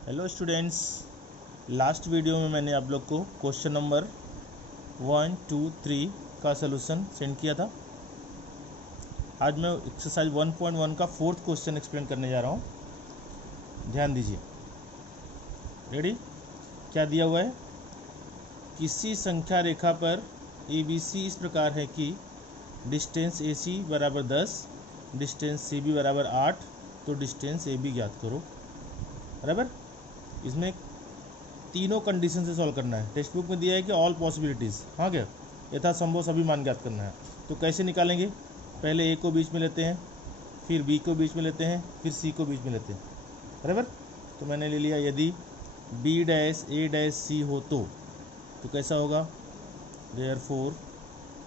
Hello students, last video में मैंने आप लोग को क्वेश्चन नंबर 1, 2, 3 का सलूशन सेंड किया था। आज मैं एक्सरसाइज 1.1 का फोर्थ क्वेश्चन एक्सप्लेन करने जा रहा हूँ। ध्यान दीजिए। रेडी? क्या दिया हुआ है? किसी संख्या रेखा पर ABC इस प्रकार है कि डिस्टेंस AC बराबर 10, डिस्टेंस CB बराबर 8, तो डिस्टेंस AB ज्ञात करो। बराबर। इसमें तीनों कंडीशन से सॉल्व करना है। टेक्स्ट बुक में दिया है कि ऑल पॉसिबिलिटीज़, हाँ क्या, यथासंभव सभी मान ज्ञात करना है। तो कैसे निकालेंगे? पहले A को बीच में लेते हैं, फिर B को बीच में लेते हैं, फिर C को बीच में लेते हैं। बराबर। तो मैंने ले लिया, यदि B dash A dash C हो तो कैसा होगा? देयरफॉर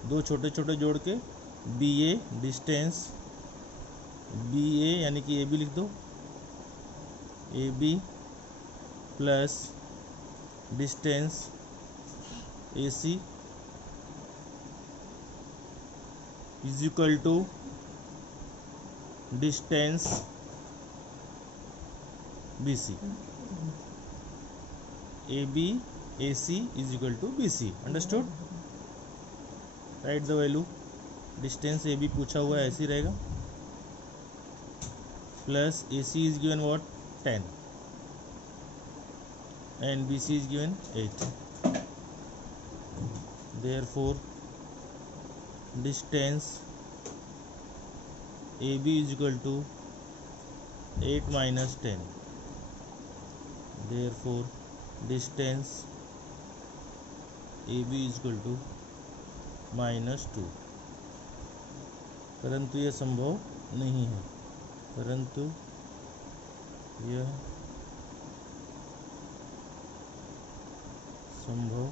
दो छोटे छोटे जोड़ के BA डिस्टेंस BA यानी कि AB लिख दो, AB plus distance AC is equal to distance BC। AB AC is equal to BC। Understood? Write the value. Distance AB पूछा हुआ है, ऐसे ही रहेगा, plus AC is given what 10 and BC is given 8. Therefore distance AB is equal to 8 minus 10. Therefore distance AB is equal to -2. परंतु यह संभव नहीं है, परंतु यह संभव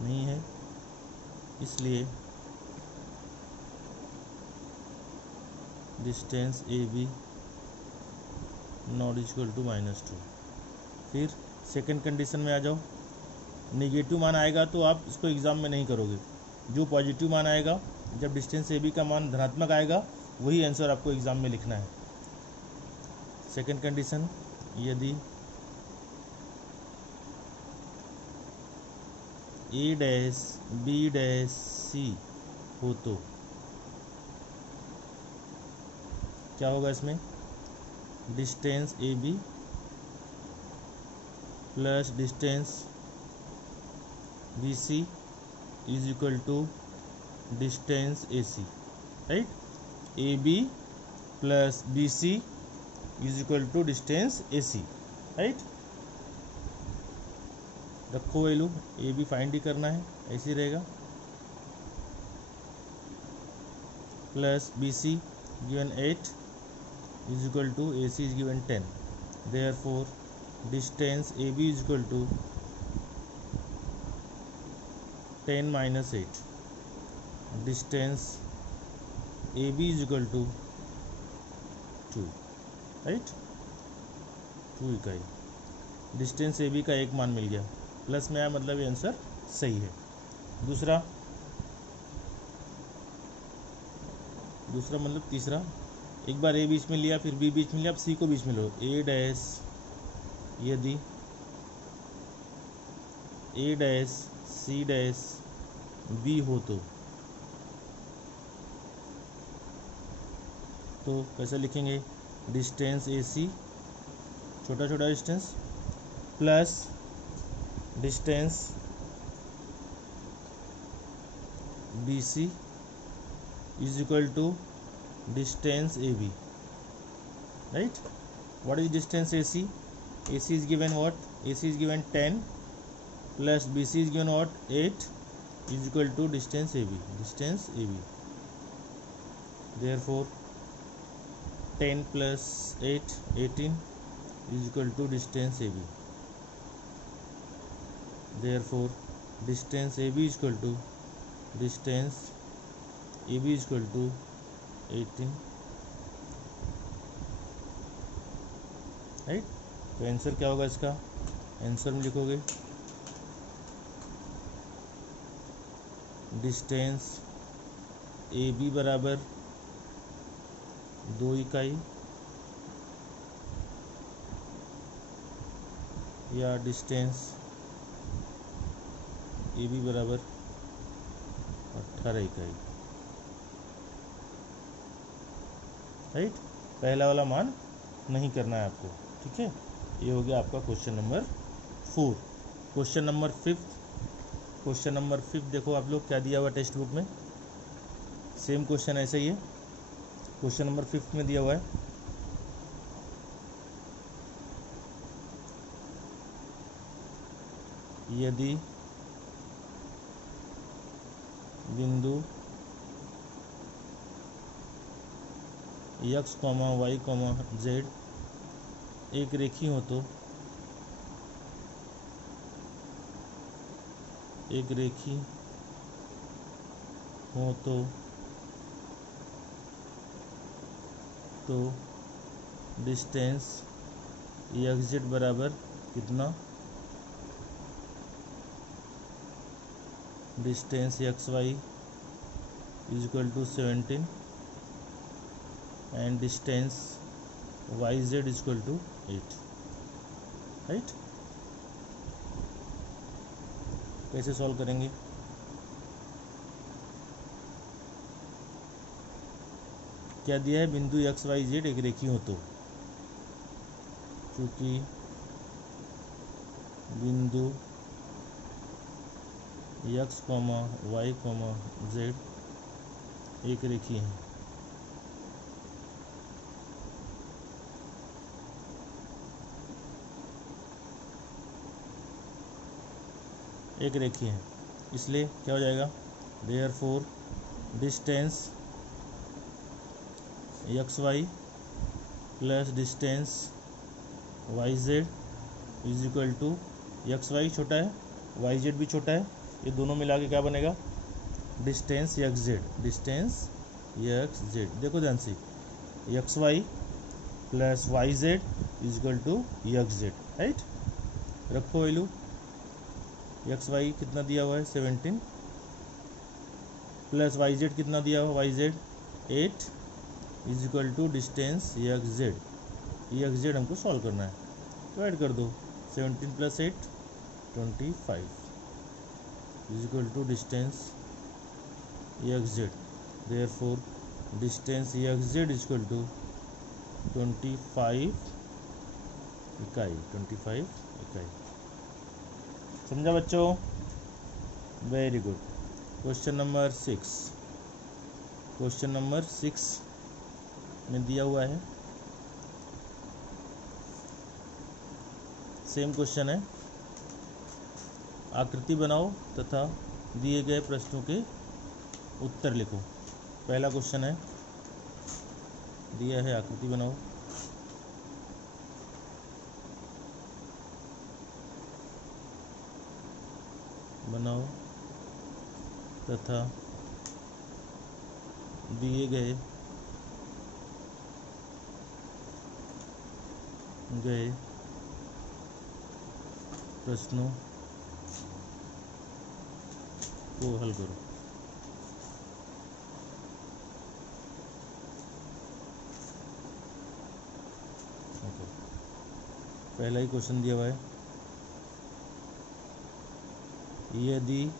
नहीं है, इसलिए distance AB not equal to -2। फिर सेकंड कंडीशन में आ जाओ। नेगेटिव मान आएगा तो आप इसको एग्ज़ाम में नहीं करोगे। जो पॉजिटिव मान आएगा, जब डिस्टेंस AB का मान धनात्मक आएगा, वही आंसर आपको एग्ज़ाम में लिखना है। सेकंड कंडीशन, यदि A dash B dash C हो तो क्या होगा? इसमें distance AB plus distance BC is equal to distance AC। Right? AB plus BC is equal to distance AC। Right? रखो वैल्यू, AB फाइंड ही करना है, ऐसे ही रहेगा, plus BC given 8 is equal to AC is given 10। Therefore distance AB is equal to 10 minus 8। Distance AB is equal to 2। Right? 2 इकाई। Distance AB का एक मान मिल गया, प्लस में आया, मतलब ये आंसर सही है। दूसरा मतलब तीसरा, एक बार A बीच में लिया, फिर B बीच में लिया, अब C को बीच में लो। A डैश यदि A dash C dash B हो तो कैसे लिखेंगे? डिस्टेंस AC छोटा छोटा distance plus distance BC is equal to distance AB। Right? What is distance AC? AC is given what? AC is given 10 plus BC is given what 8 is equal to distance AB। Distance AB। Therefore 10 plus 8 18 is equal to distance AB. Therefore distance AB is equal to distance AB is equal to 18। Right? तो answer क्या होगा इसका? Answer में लिखोगे distance AB बराबर 2 इकाई या distance A B बराबर 18 इकाई, राइट। पहला वाला मान नहीं करना है आपको, ठीक है। ये हो गया आपका क्वेश्चन नंबर 4। क्वेश्चन नंबर 5 देखो आप लोग क्या दिया हुआ टेक्स्ट बुक में, सेम क्वेश्चन ऐसा ही है। क्वेश्चन नंबर 5 में दिया हुआ है यदि बिंदु x, y, z एक रेखी हो तो डिस्टेंस xz बराबर कितना, distance xy is equal to 17 and distance yz is equal to 8, right. कैसे सॉल्व करेंगे? क्या दिया है, बिंदु एक्स वाई जेड एक रेखी हो तो, चूंकि बिंदु x, y, z एक रेखी है, इसलिए क्या हो जाएगा, therefore distance X Y plus distance Y Z is equal to, X Y छोटा है वाई जेड भी छोटा है, ये दोनों मिला के क्या बनेगा, डिस्टेंस एक्स जेड। देखो ध्यान से, X Y plus Y Z is equal to X Z, right. रखो वैल्यू, एक्स वाई कितना दिया हुआ है 17 प्लस वाई जेड कितना दिया हुआ, Y Z 8 is equal to distance X Z हमको सॉल्व करना है, तो ऐड कर दो 17 plus 8 25 is equal to distance X Z, therefore distance X Z is equal to 25 इकाई। समझा बच्चों? Very good. क्वेश्चन नंबर 6 में दिया हुआ है, सेम क्वेश्चन है। आकृति बनाओ तथा दिए गए प्रश्नों के उत्तर लिखो। पहला क्वेश्चन है, दिया है आकृति बनाओ, तथा दिए गए प्रश्नों को हल करो। पहला ही क्वेश्चन दिया हुआ है, यदि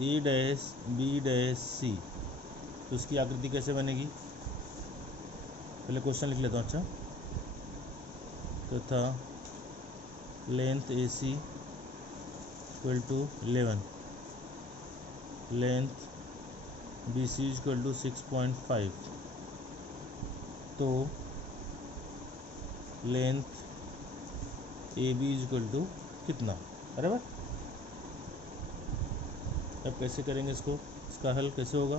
ए डैश बी डैश सी, तो उसकी आकृति कैसे बनेगी? पहले क्वेश्चन लिख लेता हूँ। अच्छा, तथा length A C equal to 11, length B C equal to 6.5, तो length A B equal to कितना, बराबर। अब कैसे करेंगे इसको, इसका हल कैसे होगा?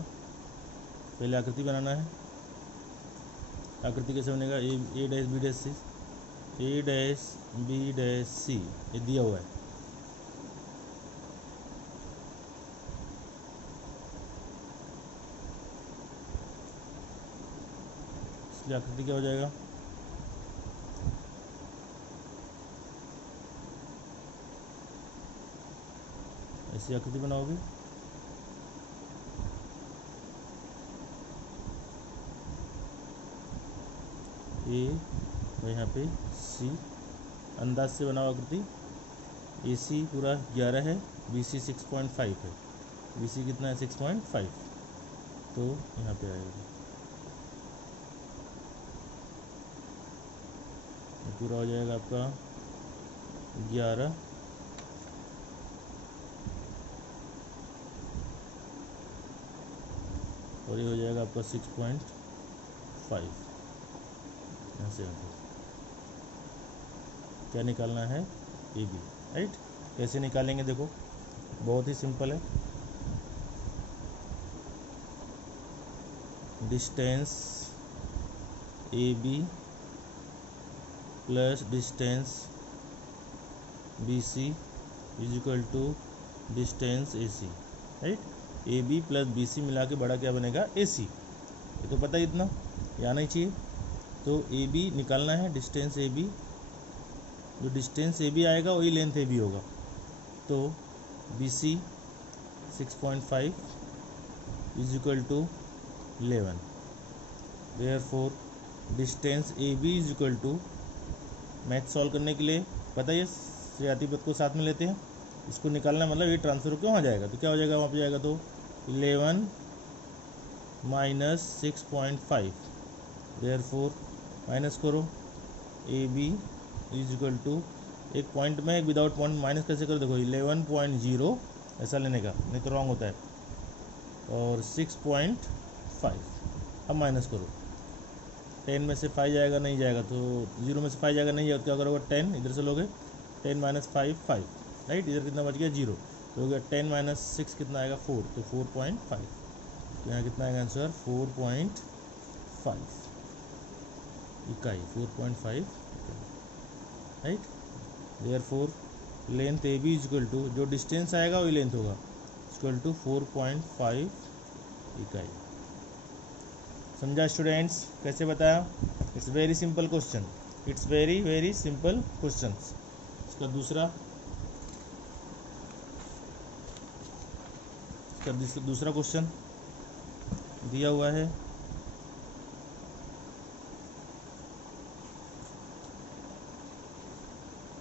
पहले आकृति बनाना है। आकृति कैसे बनेगा, ए डैश बी डैश सी, ए डैश बी डैश सी ये दिया हुआ है, इसलिए आकृति क्या हो जाएगा, ऐसी आकृति बनाओगे। ए और यहाँ पे सी, अंदाज से बना हुआ आकृति। ए सी पूरा 11 है, बी सी 6.5 है, बी सी कितना है 6.5, तो यहाँ पे आएगा पूरा हो जाएगा आपका 11 और ये हो जाएगा आपका 6.5। यहाँ से आपको क्या निकालना है, ए बी, राइट। कैसे निकालेंगे देखो, बहुत ही सिंपल है। Distance A B plus distance B C is equal to distance A C, right. A B plus B C मिला के बड़ा क्या बनेगा, ए सी। ये तो पता ही, इतना ये आना ही चाहिए। तो ए बी निकालना है, डिस्टेंस ए बी, जो डिस्टेंस ए बी आएगा वही लेंथ ए बी होगा। तो B C 6.5 is equal to 11। Therefore distance A B is equal to, math solve करने के लिए पता है श्रेयाती पद को साथ में लेते हैं, इसको निकालना मतलब ये ट्रांसफर क्यों आ जाएगा, तो क्या हो जाएगा वहाँ पे जाएगा तो 11 माइनस 6.5। देयरफॉर माइनस करो, A B is equal to, एक पॉइंट में विदाउट पॉइंट माइनस कैसे करो, देखो 11.0 ऐसा लेने का, नहीं तो रॉन्ग होता है, और 6.5। अब माइनस करो, 10 में से 5 जाएगा, नहीं जाएगा, तो 0 में से 5 जाएगा, नहीं जाएगा, क्या करोगे 10 इधर से लोगे, 10 माइनस 5 5, राइट। इधर कितना बच गया 0, तो हो गया 10 माइनस 6 कितना आएगा 4, तो 4.5। तो यहाँ कितना आएगा आंसर 4.5 इकाई, 4.5, right. Therefore length A B is equal to, जो डिस्टेंस आएगा वही लेंथ होगा, इक्वल टू 4.5 इकाई। समझा स्टूडेंट्स, कैसे बताया? It's very simple question, it's very very simple question. इसका दूसरा क्वेश्चन दिया हुआ है,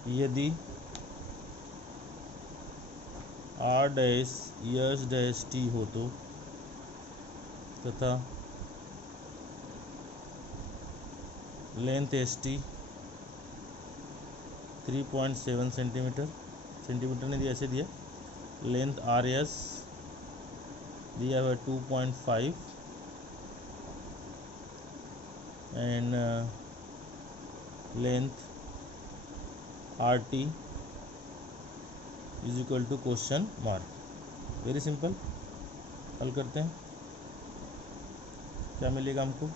यदि R dash S dash T हो तो, तथा लेंथ एस टी 3.7 सेंटीमीटर ने दिया, ऐसे दिया। लेंथ आर एस दिया हुआ 2.5 and length R T is equal to question mark. Very simple, हल करते हैं। क्या मिलेगा हमको,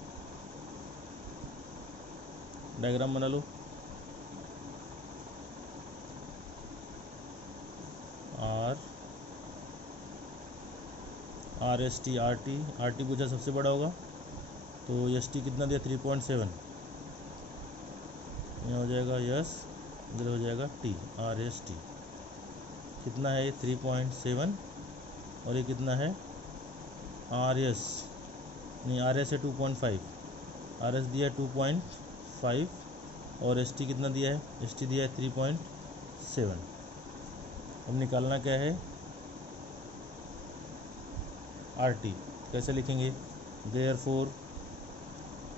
डायग्राम बना लो। R S T, R T पूछा सबसे बड़ा होगा, तो एस टी कितना दिया 3.7, यहाँ हो जाएगा यस, इधर हो जाएगा टी, आर एस टी कितना है 3.7, और ये कितना है आर एस, नहीं आर एस है 2.5, आर एस दिया 2.5 और एस टी कितना दिया है, एस टी दिया है 3.7। अब निकालना क्या है आर टी, कैसे लिखेंगे, therefore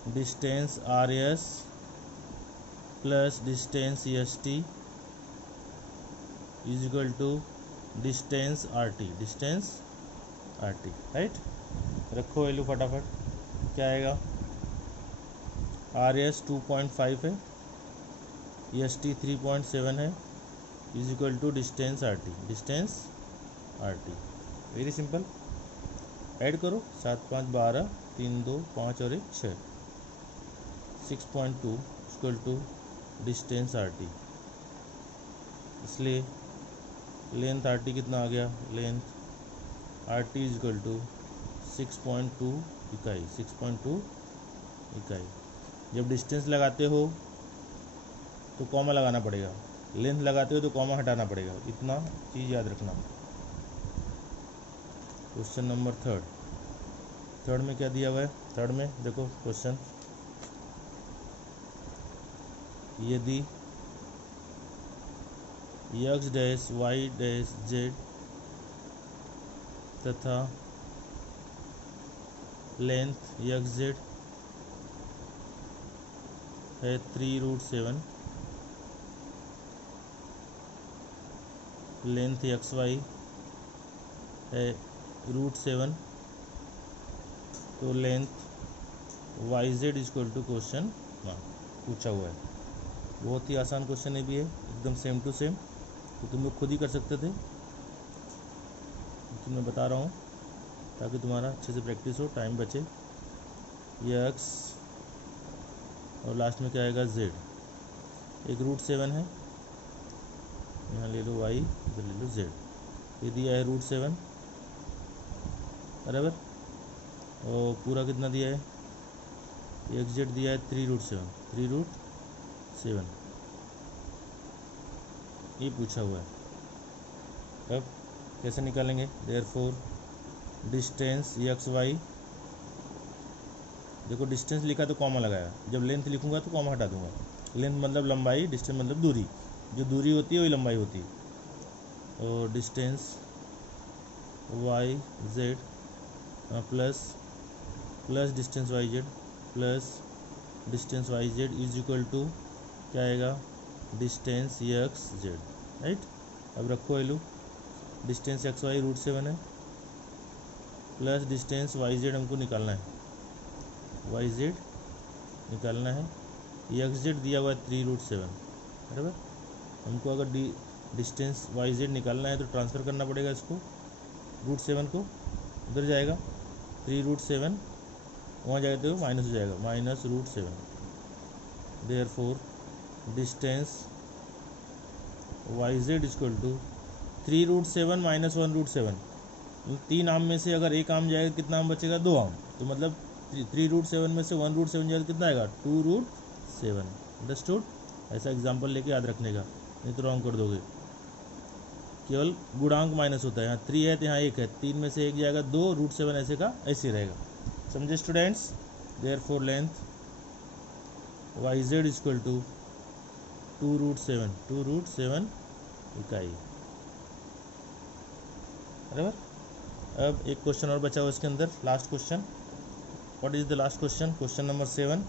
distance R S plus distance S T is equal to distance R T, right. रखो वैल्यू फटाफट, क्या आएगा, आर एस 2.5 है, एस टी 3.7 है, is equal to distance R T. Very simple, add करो 7 5 12, 3 2 5 और 1 6, 6.2 equal to distance R T. इसलिए length R T कितना आ गया, length R T is equal to 6.2 इकाई, 6.2 इकाई। जब डिस्टेंस लगाते हो तो कॉमा लगाना पड़ेगा, लेंथ लगाते हो तो कॉमा हटाना पड़ेगा, इतना चीज़ याद रखना। क्वेश्चन नंबर थर्ड में क्या दिया हुआ है, थर्ड में देखो क्वेश्चन, यदि x dash y dash z तथा लेंथ xz है 3√7, लेंथ xy है √7, तो length yz equal to question पूछा हुआ है। बहुत ही आसान क्वेश्चन है भी है, एकदम सेम टू सेम, तो तुम लोग खुद ही कर सकते थे, तो मैं बता रहा हूँ ताकि तुम्हारा अच्छे से प्रैक्टिस हो, टाइम बचे। ये x और लास्ट में क्या आएगा z, एक √7 है, यहाँ ले लो y, इधर ले लो z, ये दिया है √7 बराबर, और पूरा कितना दिया है, xz दिया है 3√7, ये पूछा हुआ है। अब कैसे निकालेंगे, देयरफॉर डिस्टेंस xy, देखो डिस्टेंस लिखा तो कॉमा लगाया, जब लेंथ लिखूंगा तो कॉमा हटा दूंगा। लेंथ मतलब लंबाई, डिस्टेंस मतलब दूरी, जो दूरी होती है वही लंबाई होती है। और distance Y Z plus distance Y Z plus distance Y Z is equal to क्या आएगा, डिस्टेंस एक्स जेड, राइट। अब रखो वैल्यू, डिस्टेंस एक्स वाई √7 है, प्लस डिस्टेंस वाई जेड हमको निकालना है, वाई जेड निकालना है, एक्स जेड दिया हुआ है 3√7 बराबर। हमको अगर डिस्टेंस वाई जेड निकालना है तो ट्रांसफ़र करना पड़ेगा इसको, √7 को उधर जाएगा, 3√7 वहाँ जाएगा तो माइनस हो जाएगा, -√7। Therefore distance Y Z equal to 3√7 - 1√7, 3 आम में से अगर एक आम जाएगा कितना आम बचेगा, 2 आम, तो मतलब 3√7 में से 1√7 जाएगा कितना आएगा, 2√7। अंडरस्टूड। ऐसा एग्जाम्पल लेके याद रखने का, नहीं तो रॉन्ग कर दोगे। केवल गुणांक माइनस होता है, यहाँ 3 है तो यहाँ 1 है, 3 में से 1 जाएगा 2, √7 ऐसे का ऐसे रहेगा। समझे students. Therefore length Y Z equal to 2√7 इकाई बराबर। अब एक क्वेश्चन और बचा हुआ इसके अंदर, last question. What is the last question, question number 7।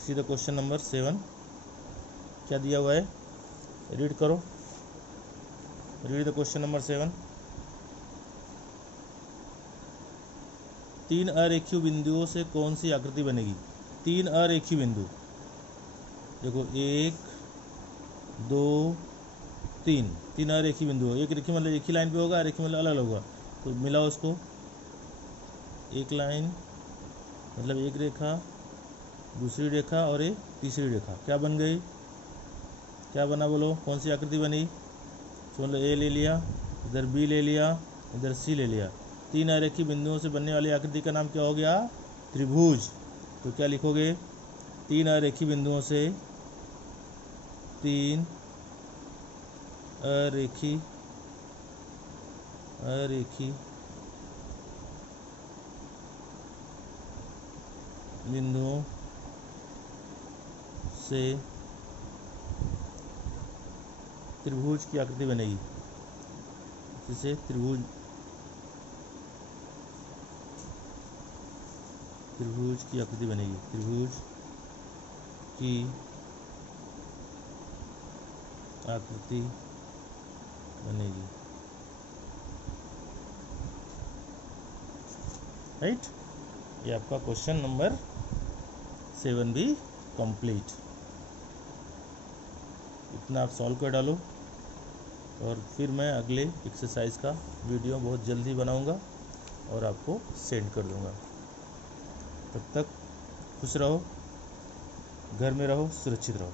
See the question number 7 क्या दिया हुआ है, रीड करो, रीड द क्वेश्चन नंबर 7। 3 अरेखीय बिंदुओं से कौन सी आकृति बनेगी। 3 अरेखीय बिंदु, देखो 1 2 3 अरेखीय बिंदु हो। एक रेखी मतलब एक ही लाइन पे होगा, अरेखीय मतलब अलग अलग होगा, तो मिलाओ उसको, एक लाइन मतलब एक रेखा, दूसरी रेखा और एक तीसरी रेखा, क्या बन गई, क्या बना बोलो, कौन सी आकृति बनी। तो मतलब ए ले लिया, इधर बी ले लिया, इधर सी ले लिया। 3 अरेखीय बिंदुओं से बनने वाली आकृति का नाम क्या हो गया, त्रिभुज। तो क्या लिखोगे, 3 अरेखीय बिंदुओं से 3 अरेखीय बिंदुओं से त्रिभुज की आकृति बनेगी, जिसे त्रिभुज की आकृति बनेगी, त्रिभुज की आकृति बनेगी, राइट। ये आपका क्वेश्चन नंबर 7 भी कंप्लीट। इतना आप सॉल्व कर डालो, और फिर मैं अगले एक्सरसाइज का वीडियो बहुत जल्दी बनाऊंगा और आपको सेंड कर दूंगा। तब तक खुश रहो, घर में रहो, सुरक्षित रहो।